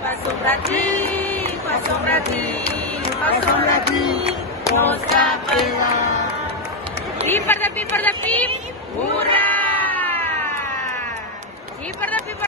Pasó un ratín, pasó un ratín, pasó un ratín, nos capela. Pim, parda, pim, hurra! Pim, parda, pim.